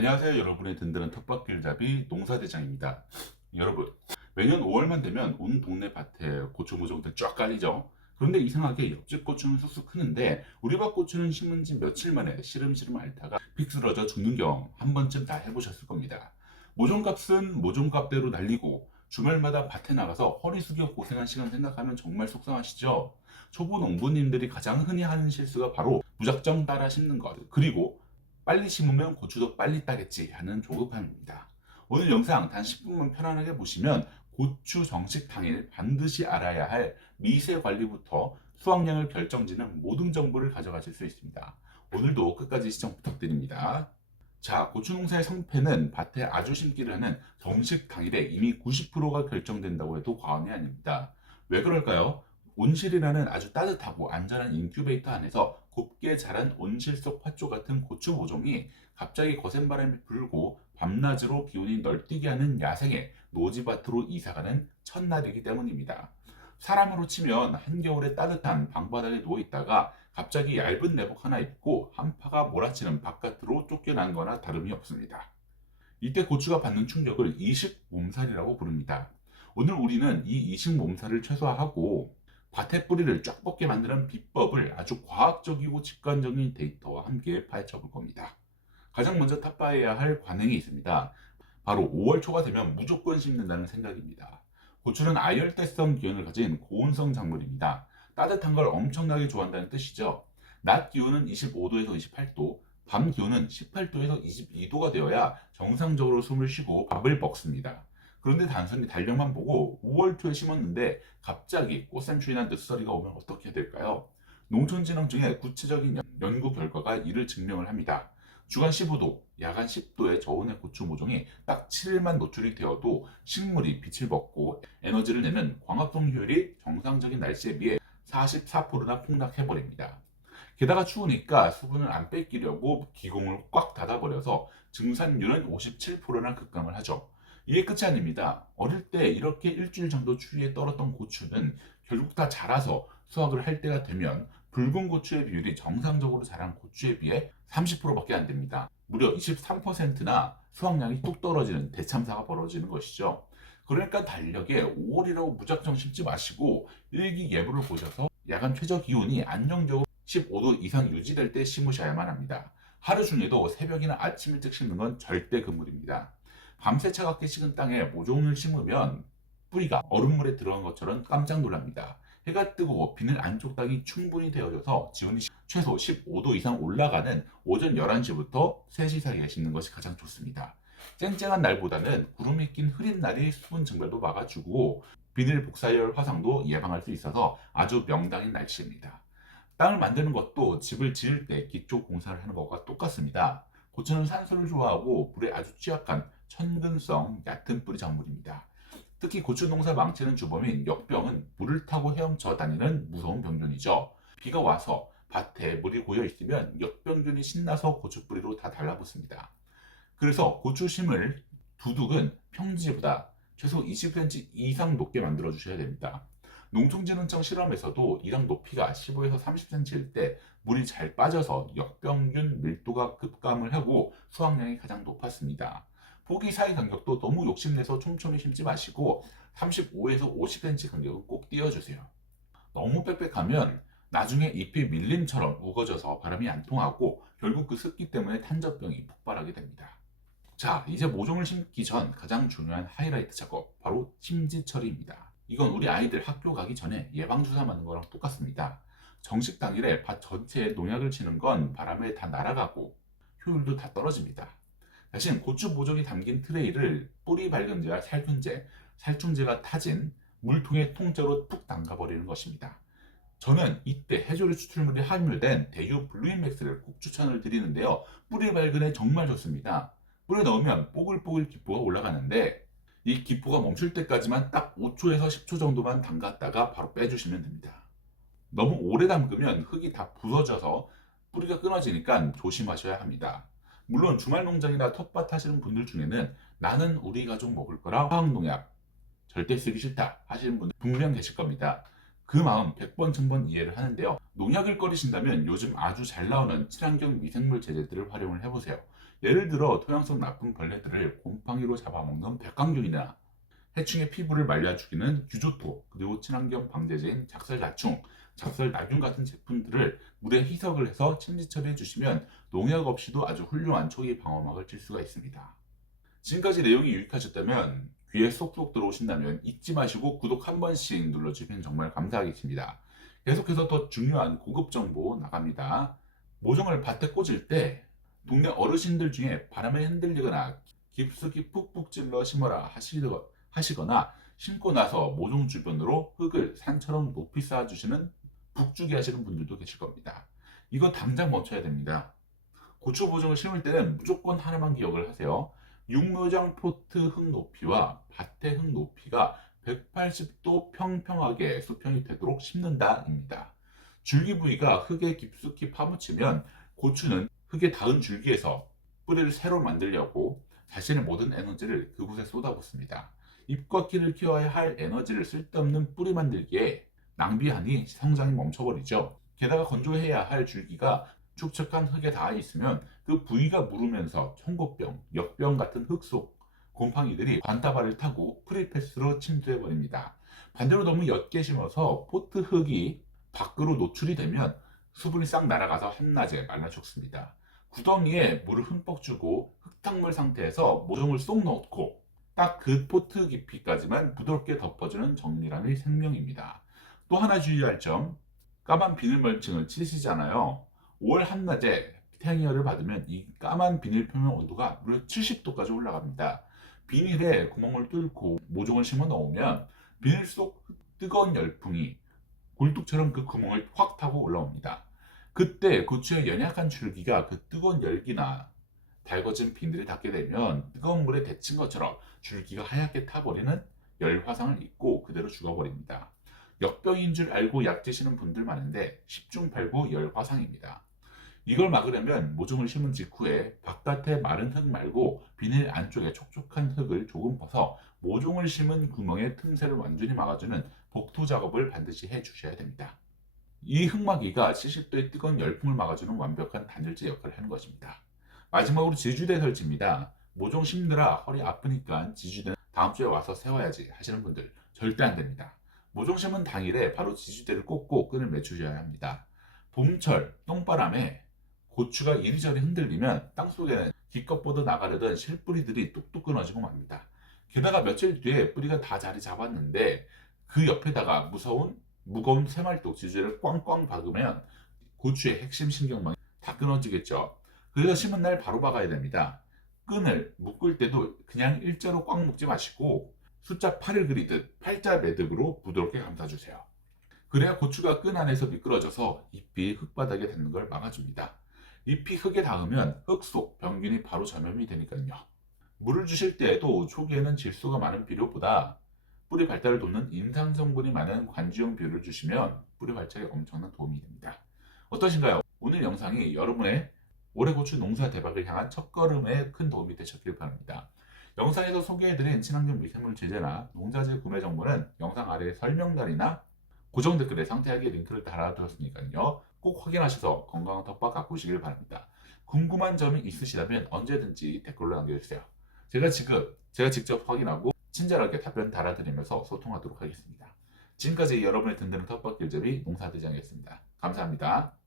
안녕하세요. 여러분의 든든한 텃밭길잡이 농사대장입니다. 여러분, 매년 5월만 되면 온 동네 밭에 고추 모종들 쫙 깔리죠. 그런데 이상하게 옆집 고추는 쑥쑥 크는데 우리 밭 고추는 심은 지 며칠 만에 시름시름 앓다가 픽 쓰러져 죽는 경험 한 번쯤 다 해보셨을 겁니다. 모종값은 모종값대로 날리고 주말마다 밭에 나가서 허리 숙여 고생한 시간 생각하면 정말 속상하시죠? 초보 농부님들이 가장 흔히 하는 실수가 바로 무작정 따라 심는 것, 그리고 빨리 심으면 고추도 빨리 따겠지 하는 조급함입니다. 오늘 영상 단 10분만 편안하게 보시면 고추 정식 당일 반드시 알아야 할 미세 관리부터 수확량을 결정짓는 모든 정보를 가져가실 수 있습니다. 오늘도 끝까지 시청 부탁드립니다. 자, 고추 농사의 성패는 밭에 아주 심기를 하는 정식 당일에 이미 90%가 결정된다고 해도 과언이 아닙니다. 왜 그럴까요? 온실이라는 아주 따뜻하고 안전한 인큐베이터 안에서 곱게 자란 온실 속 화초 같은 고추 모종이 갑자기 거센 바람이 불고 밤낮으로 기온이 널뛰게 하는 야생의 노지밭으로 이사가는 첫날이기 때문입니다. 사람으로 치면 한겨울에 따뜻한 방바닥에 누워있다가 갑자기 얇은 내복 하나 입고 한파가 몰아치는 바깥으로 쫓겨난 거나 다름이 없습니다. 이때 고추가 받는 충격을 이식 몸살이라고 부릅니다. 오늘 우리는 이 이식 몸살을 최소화하고 밭의 뿌리를 쫙 뻗게 만드는 비법을 아주 과학적이고 직관적인 데이터와 함께 파헤쳐 볼 겁니다. 가장 먼저 탑바해야 할 관행이 있습니다. 바로 5월 초가 되면 무조건 심는다는 생각입니다. 고추는 아열대성 기온을 가진 고온성 작물입니다. 따뜻한 걸 엄청나게 좋아한다는 뜻이죠. 낮 기온은 25도에서 28도, 밤 기온은 18도에서 22도가 되어야 정상적으로 숨을 쉬고 밥을 먹습니다. 그런데 단순히 달력만 보고 5월 초에 심었는데 갑자기 꽃샘추위나 늦서리가 오면 어떻게 될까요? 농촌진흥청의 구체적인 연구 결과가 이를 증명을 합니다. 주간 15도, 야간 10도의 저온의 고추 모종이 딱 7일만 노출이 되어도 식물이 빛을 먹고 에너지를 내는 광합성 효율이 정상적인 날씨에 비해 44%나 폭락해버립니다. 게다가 추우니까 수분을 안 뺏기려고 기공을 꽉 닫아버려서 증산율은 57%나 급감을 하죠. 이게 끝이 아닙니다. 어릴 때 이렇게 일주일 정도 추위에 떨었던 고추는 결국 다 자라서 수확을 할 때가 되면 붉은 고추의 비율이 정상적으로 자란 고추에 비해 30%밖에 안 됩니다. 무려 23%나 수확량이 뚝 떨어지는 대참사가 벌어지는 것이죠. 그러니까 달력에 5월이라고 무작정 심지 마시고 일기예보를 보셔서 야간 최저 기온이 안정적으로 15도 이상 유지될 때 심으셔야만 합니다. 하루 중에도 새벽이나 아침 일찍 심는 건 절대 금물입니다. 밤새 차갑게 식은 땅에 모종을 심으면 뿌리가 얼음물에 들어간 것처럼 깜짝 놀랍니다. 해가 뜨고 비는 안쪽 땅이 충분히 데워져서 지온이 최소 15도 이상 올라가는 오전 11시부터 3시 사이에 심는 것이 가장 좋습니다. 쨍쨍한 날보다는 구름이 낀 흐린 날이 수분 증발도 막아주고 비닐 복사열 화상도 예방할 수 있어서 아주 명당인 날씨입니다. 땅을 만드는 것도 집을 지을 때 기초 공사를 하는 것과 똑같습니다. 고추는 산소를 좋아하고 물에 아주 취약한 천근성 얕은 뿌리 작물입니다. 특히 고추 농사 망치는 주범인 역병은 물을 타고 헤엄쳐 다니는 무서운 병균이죠. 비가 와서 밭에 물이 고여 있으면 역병균이 신나서 고추 뿌리로 다 달라붙습니다. 그래서 고추 심을 두둑은 평지보다 최소 20cm 이상 높게 만들어 주셔야 됩니다. 농촌진흥청 실험에서도 이랑 높이가 15에서 30cm일 때 물이 잘 빠져서 역병균 밀도가 급감을 하고 수확량이 가장 높았습니다. 포기 사이 간격도 너무 욕심내서 촘촘히 심지 마시고 35에서 50cm 간격은 꼭 띄워주세요. 너무 빽빽하면 나중에 잎이 밀림처럼 우거져서 바람이 안 통하고 결국 그 습기 때문에 탄저병이 폭발하게 됩니다. 자, 이제 모종을 심기 전 가장 중요한 하이라이트 작업, 바로 심지 처리입니다. 이건 우리 아이들 학교 가기 전에 예방주사 맞는 거랑 똑같습니다. 정식 당일에 밭 전체에 농약을 치는 건 바람에 다 날아가고 효율도 다 떨어집니다. 대신 고추 모종이 담긴 트레이를 뿌리 밝은제와 살균제, 살충제가 타진 물통에 통째로 푹 담가버리는 것입니다. 저는 이때 해조류 추출물이 함유된 대유 블루인맥스를 꼭 추천을 드리는데요. 뿌리 밝은에 정말 좋습니다. 물에 넣으면 뽀글뽀글 기포가 올라가는데 이 기포가 멈출 때까지만 딱 5초에서 10초 정도만 담갔다가 바로 빼주시면 됩니다. 너무 오래 담그면 흙이 다 부서져서 뿌리가 끊어지니까 조심하셔야 합니다. 물론 주말 농장이나 텃밭 하시는 분들 중에는 나는 우리 가족 먹을 거라 화학농약 절대 쓰기 싫다 하시는 분들 분명 계실 겁니다. 그 마음 100번 1000번 이해를 하는데요. 농약을 꺼리신다면 요즘 아주 잘 나오는 친환경 미생물 제재들을 활용을 해보세요. 예를 들어 토양성 나쁜 벌레들을 곰팡이로 잡아먹는 백광균이나 해충의 피부를 말려 죽이는 규조토, 그리고 친환경 방제제인 작설나충, 작설나균 같은 제품들을 물에 희석을 해서 침지 처리해 주시면 농약 없이도 아주 훌륭한 초기 방어막을 칠 수가 있습니다. 지금까지 내용이 유익하셨다면, 귀에 쏙쏙 들어오신다면 잊지 마시고 구독 한 번씩 눌러주시면 정말 감사하겠습니다. 계속해서 더 중요한 고급 정보 나갑니다. 모종을 밭에 꽂을 때 동네 어르신들 중에 바람에 흔들리거나 깊숙이 푹푹 찔러 심어라 하시거나 심고 나서 모종 주변으로 흙을 산처럼 높이 쌓아주시는 북주기 하시는 분들도 계실 겁니다. 이거 당장 멈춰야 됩니다. 고추 모종을 심을 때는 무조건 하나만 기억을 하세요. 육묘장 포트 흙 높이와 밭의 흙 높이가 180도 평평하게 수평이 되도록 심는다입니다. 줄기 부위가 흙에 깊숙이 파묻히면 고추는 흙에 닿은 줄기에서 뿌리를 새로 만들려고 자신의 모든 에너지를 그곳에 쏟아붓습니다. 잎과 키를 키워야 할 에너지를 쓸데없는 뿌리 만들기에 낭비하니 성장이 멈춰버리죠. 게다가 건조해야 할 줄기가 축축한 흙에 닿아 있으면 그 부위가 무르면서 청고병, 역병 같은 흙 속 곰팡이들이 관다발을 타고 프리패스로 침투해 버립니다. 반대로 너무 옅게 심어서 포트 흙이 밖으로 노출이 되면 수분이 싹 날아가서 한낮에 말라 죽습니다. 구덩이에 물을 흠뻑 주고 흙탕물 상태에서 모종을 쏙 넣고 딱 그 포트 깊이까지만 부드럽게 덮어주는 정리감이 생명입니다. 또 하나 주의할 점, 까만 비닐 멀칭을 치시잖아요. 5월 한낮에 태양열을 받으면 이 까만 비닐 표면 온도가 무려 70도까지 올라갑니다. 비닐에 구멍을 뚫고 모종을 심어 넣으면 비닐 속 뜨거운 열풍이 굴뚝처럼 그 구멍을 확 타고 올라옵니다. 그때 고추의 연약한 줄기가 그 뜨거운 열기나 달궈진 비닐에 닿게 되면 뜨거운 물에 데친 것처럼 줄기가 하얗게 타버리는 열화상을 입고 그대로 죽어버립니다. 역병인 줄 알고 약 드시는 분들 많은데 10중 8구 열화상입니다. 이걸 막으려면 모종을 심은 직후에 바깥에 마른 흙 말고 비닐 안쪽에 촉촉한 흙을 조금 퍼서 모종을 심은 구멍의 틈새를 완전히 막아주는 복토 작업을 반드시 해주셔야 됩니다. 이 흙막이가 70도의 뜨거운 열풍을 막아주는 완벽한 단열재 역할을 하는 것입니다. 마지막으로 지주대 설치입니다. 모종 심느라 허리 아프니까 지주대는 다음 주에 와서 세워야지 하시는 분들 절대 안 됩니다. 모종 심은 당일에 바로 지주대를 꽂고 끈을 매주셔야 합니다. 봄철 똥바람에 고추가 이리저리 흔들리면 땅속에는 기껏 뻗어 나가려던 실뿌리들이 뚝뚝 끊어지고 맙니다. 게다가 며칠 뒤에 뿌리가 다 자리 잡았는데 그 옆에다가 무거운 새말뚝 지주대를 꽝꽝 박으면 고추의 핵심 신경망이 다 끊어지겠죠. 그래서 심은 날 바로 박아야 됩니다. 끈을 묶을 때도 그냥 일자로 꽉 묶지 마시고 숫자 8을 그리듯 팔자 매듭으로 부드럽게 감싸주세요. 그래야 고추가 끈 안에서 미끄러져서 잎이 흙바닥에 닿는 걸 막아줍니다. 잎이 흙에 닿으면 흙 속 병균이 바로 전염이 되니까요. 물을 주실 때에도 초기에는 질소가 많은 비료보다 뿌리 발달을 돕는 인상 성분이 많은 관지용 비료를 주시면 뿌리 발달에 엄청난 도움이 됩니다. 어떠신가요? 오늘 영상이 여러분의 올해 고추 농사 대박을 향한 첫걸음에 큰 도움이 되셨길 바랍니다. 영상에서 소개해드린 친환경 미생물 제재나 농자재 구매 정보는 영상 아래 설명란이나 고정 댓글에 상세하게 링크를 달아두었으니까요. 꼭 확인하셔서 건강한 텃밭 가꾸시길 바랍니다. 궁금한 점이 있으시다면 언제든지 댓글로 남겨주세요. 제가 직접 확인하고 친절하게 답변 달아드리면서 소통하도록 하겠습니다. 지금까지 여러분의 든든한 텃밭 길잡이 농사대장이었습니다. 감사합니다.